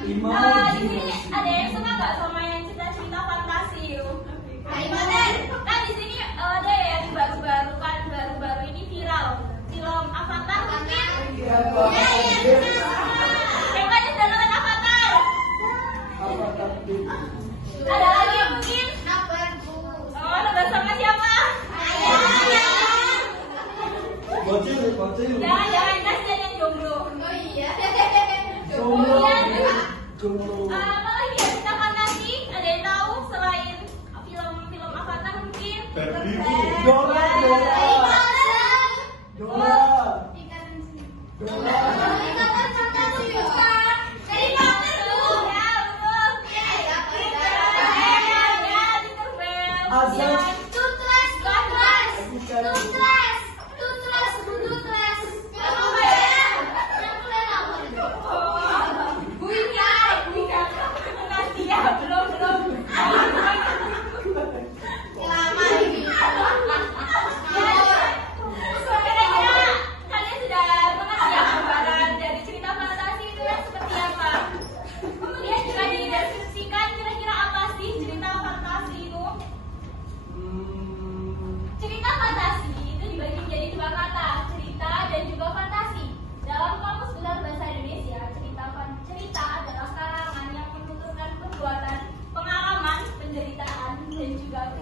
Di sini ada yang suka nggak sama yang cerita-cerita fantasi? Kan di sini ada yang baru-baru ini viral film Avatar mungkin. Temanya sudah nonton Avatar. Ada lagi yang mungkin? Oh, nonton sama siapa? Bocil. Jangan kasihan yang jomblo. Oh iya. Kemudian apa lagi ya cerita fantasi? Ada yang tahu selain film Avatar mungkin? Dora.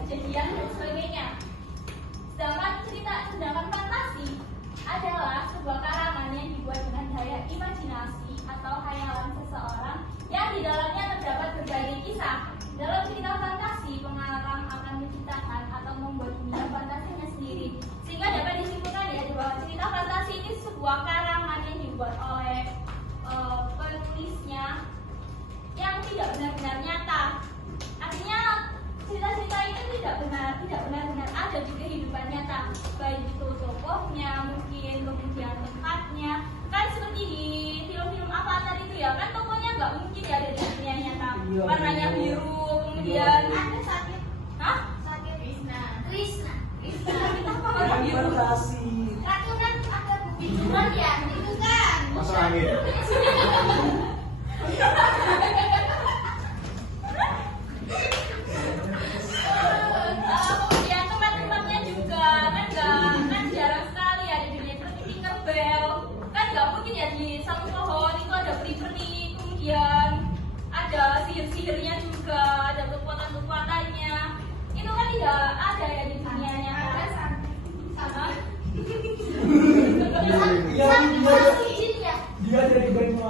kejadian dan sebagainya. Sedangkan fantasi adalah sebuah karangan yang dibuat dengan daya imajinasi atau khayalan seseorang yang di dalamnya terdapat berbagai kisah. Dalam cerita fantasi, pengarang akan menciptakan atau membuat dunia fantasinya sendiri, sehingga dapat disimpulkan ya bahwa cerita fantasi ini sebuah karangan yang dibuat oleh penulisnya yang tidak benar-benar nyata. Artinya cerita-cerita itu tidak benar-benar ada di kehidupan nyata, baik itu tokohnya, mungkin kemudian tempatnya. Kan seperti di film-film Avatar itu ya, kan tokohnya nggak mungkin ya ada di dunia nyata. Warnanya biru, kemudian Ada sakit. hah? Sakit Krishna. Warna biru. Racunan ada bijuan ya, itu kan. Masuk angin. Kemudian tempat-tempatnya juga kan jarang sekali ya di dunia, seperti Tinkerbell. Kan nggak mungkin ya di satu pohon itu ada peri-peri, kemudian ada sihir-sihirnya juga, ada kekuatan-kekuatannya. Itu kan tidak ada ya di dunia nyata. Sama. Dia Sama jin ya. jadi Banyuwangi.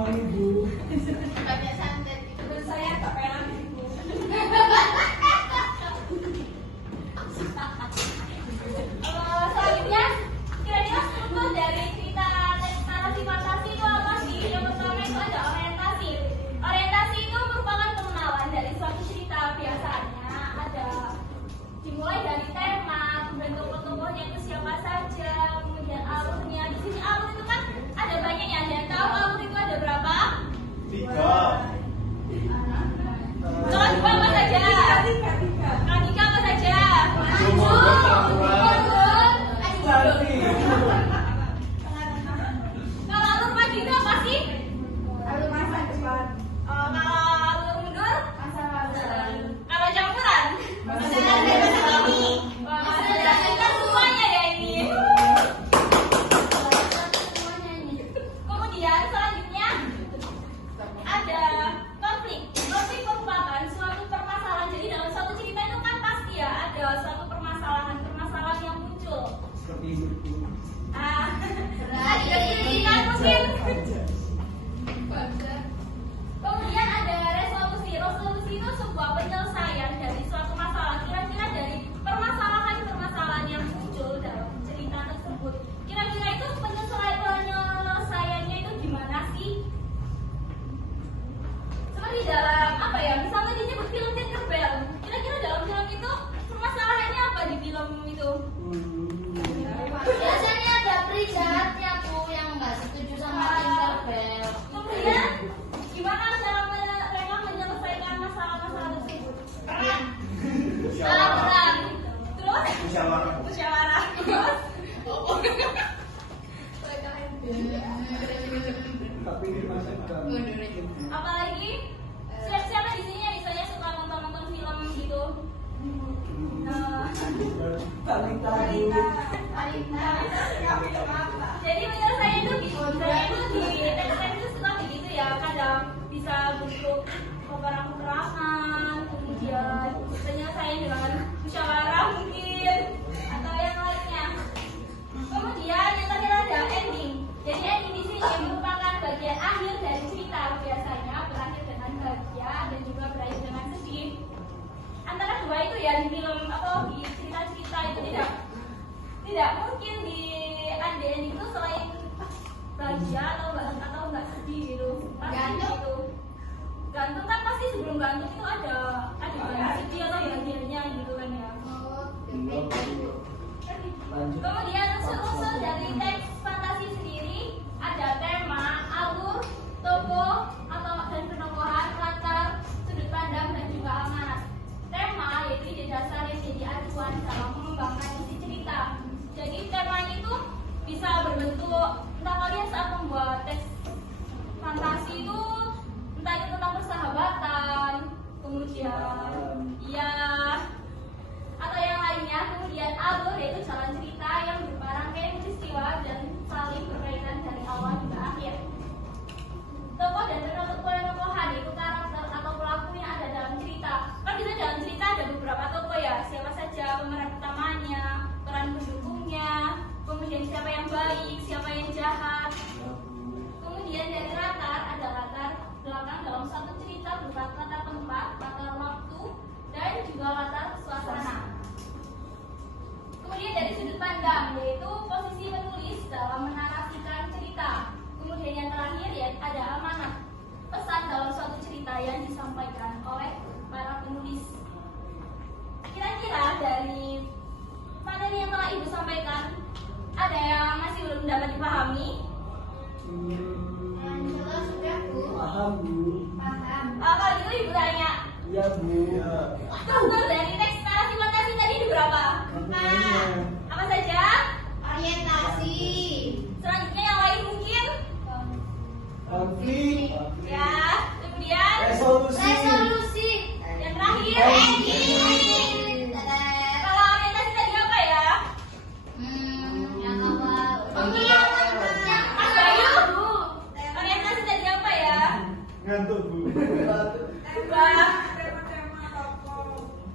Tapi dimasukkan. Apalagi siapa di sini yang misalnya suka nonton film gitu? Jadi menurut saya itu di teks itu suka begitu ya, kadang bisa bentuk peperangan, kemudian penyelesaian dengan musyawarah mungkin atau yang lainnya. Kemudian yang terakhir ada ending. Jadi ending di sini merupakan bagian akhir dari cerita, biasanya berakhir dengan bahagia dan juga berakhir dengan sedih. Antara dua itu ya di film atau di cerita-cerita itu tidak mungkin di ending itu selain bahagia atau enggak sedih gitu. Pasti gitu. Gantung kan pasti sebelum gantung itu ada bagian sedih atau bagiannya gitu kan ya. Kemudian unsur-unsur dari teks fantasi sendiri ada tema, alur, tokoh atau dan penokohan, latar, sudut pandang dan juga amanat. Tema yaitu didasari jadi acuan dalam mengembangkan isi cerita. Jadi tema itu bisa berbentuk, entah kalian saat membuat teks fantasi itu entah itu tentang persahabatan, kemudian ya atau yang lainnya. Kemudian alur yaitu jalan cerita yang berupa rangkaian peristiwa dan saling berkaitan dari awal hingga akhir. Tokoh dan penokohan yaitu karakter atau pelaku yang ada dalam cerita. Kan bisa dalam cerita ada beberapa tokoh ya, siapa saja pemeran utamanya, peran pendukungnya, kemudian siapa yang baik, siapa yang jahat. Kemudian dari latar ada latar belakang dalam satu cerita berupa latar tempat, latar waktu, dan juga latar suasana. Kemudian dari sudut pandang yaitu posisi penulis dalam menarasikan cerita. Kemudian yang terakhir ya ada amanat, pesan dalam suatu cerita yang disampaikan oleh para penulis. Kira-kira dari materi yang telah Ibu sampaikan ada yang masih belum dapat dipahami? Jelas sudah Bu. Paham Bu. Paham. Kalau gitu Ibu tanya, Iya Bu. struktur dari teks narasi fantasi tadi ada berapa? Apa saja? Orientasi. Selanjutnya yang lain mungkin? Konflik. Ya, kemudian Resolusi. yang terakhir Ending. kalau orientasi tadi apa ya? Yang awal. Mas Bayu, orientasi tadi apa ya? Ngantuk Bu. Wah.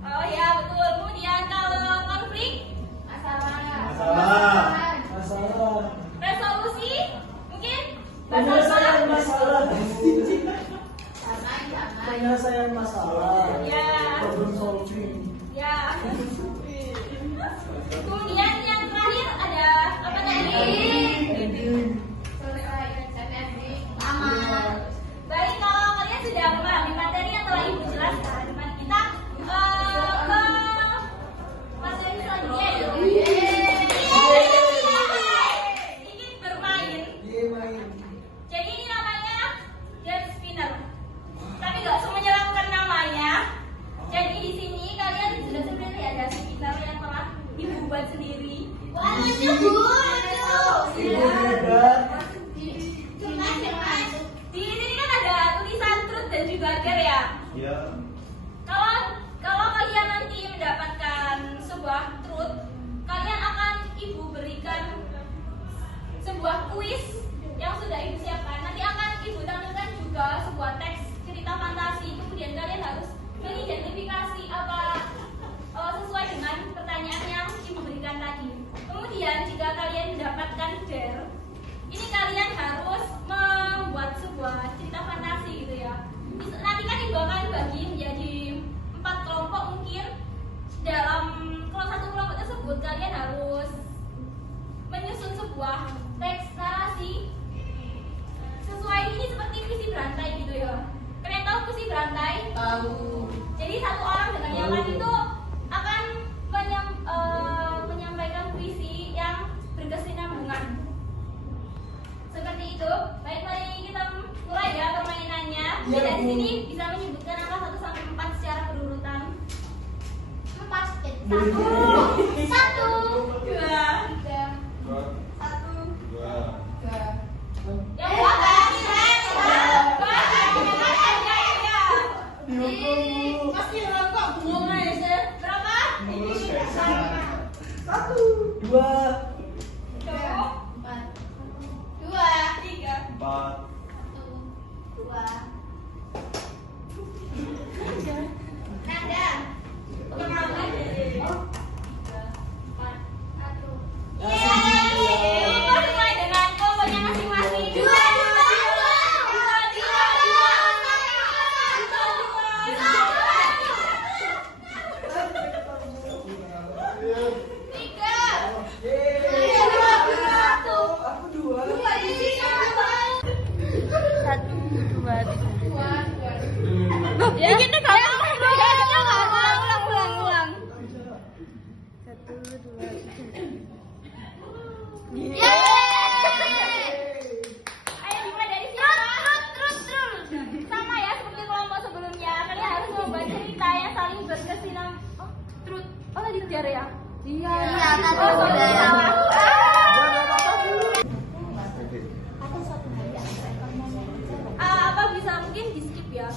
Oh ya betul. Kemudian kalau konflik, Masalah. resolusi mungkin Penyelesaian masalah. Sama. Penyelesaian masalah. Ya. Problem solving. Ya. Kemudian yang terakhir ada apa tadi? Ending. Aman. Baik, kalau kalian sudah memahami materi yang telah Ibu jelaskan, mari kita ke materi selanjutnya yaitu sedikit bermain. Dia main. Jadi ini namanya Dead Spinner. Tapi nggak semenyeramkan namanya. Jadi di sini kalian sudah sebenarnya ada spinner yang telah Ibu buat sendiri. Wah, lucu Bu. Ibu hebat. Di sini kan ada tulisan truth dan juga dare ya. Ya. Kalau kalian nanti mendapatkan sebuah truth, kalian akan Ibu berikan sebuah kuis yang sudah Ibu siapkan. Nanti akan Ibu tampilkan juga sebuah teks cerita fantasi. Kemudian kalian harus mengidentifikasi apa sesuai dengan pertanyaan yang Ibu berikan tadi. Kemudian jika kalian mendapatkan dare, ini kalian harus membuat sebuah cerita fantasi gitu ya. Nanti kan Ibu akan bagi menjadi 4 kelompok mungkin. Dalam satu kelompok tersebut kalian harus menyusun sebuah teks narasi sesuai ini seperti puisi berantai gitu ya. Kalian tahu puisi berantai? Tahu. Jadi satu orang dengan yang lain itu akan menyampaikan puisi yang berkesinambungan. Seperti itu. Baik, mari kita mulai ya permainannya. Iya, Dari Bu. sini bisa menyebutkan angka 1 sampai 4 secara berurutan. 4. 1. 1, 2, 3. 1, 2, Empat. Dua. 3. 4. Dua. Nada. Sesuai dengan kombonya masing-masing. Dua. Tiga. Aku 2. Satu, dua, tiga. Loh, Ya. ini kita nggak Ulang. Satu, dua, tiga. Ayo dimulai dari siapa? Terus. Sama ya seperti kelompok sebelumnya. Kalian harus membuat cerita yang saling berkesinam. Oh, terus. Oh, tadi tiara ya? Iya. Oh, sorry, salah. Apa bisa mungkin di skip ya?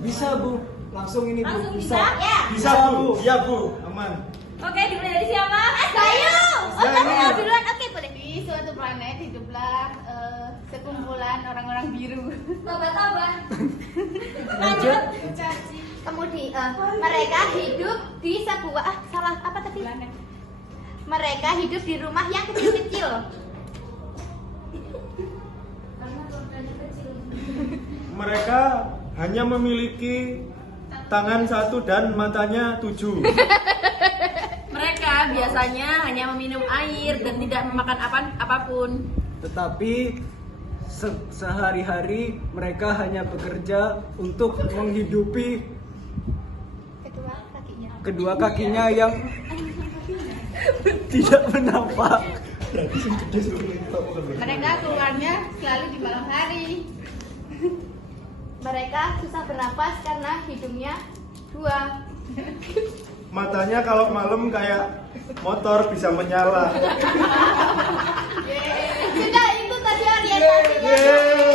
Bisa, Bu. Langsung ini, Bu. Langsung bisa? Ya. Bisa Bu, ya Bu, aman. Oke, dimulai dari siapa? Bayu. Ya, ini. Duluan, oke boleh. Di suatu planet hiduplah sekumpulan orang-orang biru. Tobat. Lanjut. Kemudian mereka hidup di sebuah salah apa tadi? Mereka hidup di rumah yang kecil-kecil. Mereka hanya memiliki tangan 1 dan matanya 7. Mereka biasanya hanya meminum air dan tidak memakan apapun. Tetapi sehari-hari mereka hanya bekerja untuk menghidupi kedua kakinya yang tidak menampak. Mereka keluarnya selalu di malam hari. Mereka susah bernapas karena hidungnya 2. Matanya kalau malam kayak motor bisa menyala. Sudah itu tadi orientasinya. Yeay.